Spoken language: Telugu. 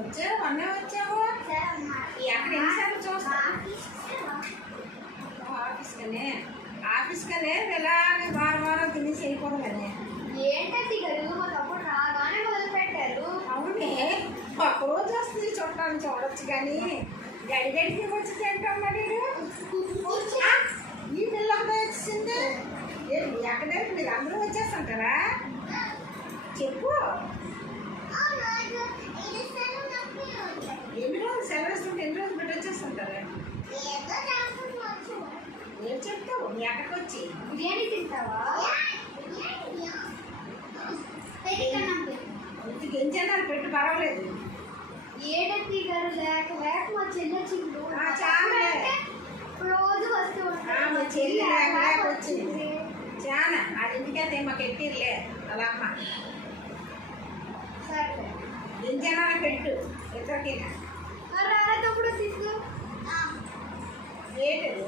వచ్చావు మొన్నే వచ్చావు. ఎక్కడ ఎన్నిసార్లు చూస్తావు? ఆఫీస్కనే ఇలాగే వారం వారం తినేసి అయిపోవడం కదా. ఏంటంటే గారు ఒకప్పుడు రాగానే మొదలు పెట్టారు. అవునే, ఒకరోజు వస్తుంది చుట్టాన్ని చూడొచ్చు కానీ గడిగడికి వచ్చి తింటాం. మరి ఈ పిల్ల ఒకటే వచ్చింది. ఎక్కడ మీరు అందరూ వచ్చేస్తుంటారా? చెప్పు. ఎన్ని రోజులు సెలవు ఇస్తుంటే ఎన్ని రోజులు పెట్టి వచ్చేస్తుంటారా? ఏం చెప్తావు? మీ అక్కడికి వచ్చి బిర్యానీ తింటావా? ఇంటికి ఏం చేయాలి పెట్టు, పర్వాలేదు. ఏడెత్తి గారు లేక లేక మా చెల్లి వచ్చింది. చాలా రోజు వస్తూ మా చెల్లి లేక లేక వచ్చింది. చాలా అది ఇంటికైతే మాకు ఎట్టిర్లే అలా అమ్మ. సరే ఏం చేయాలి పెట్టు ఇద్దరికి. రానప్పుడు తీసు ఏంటది?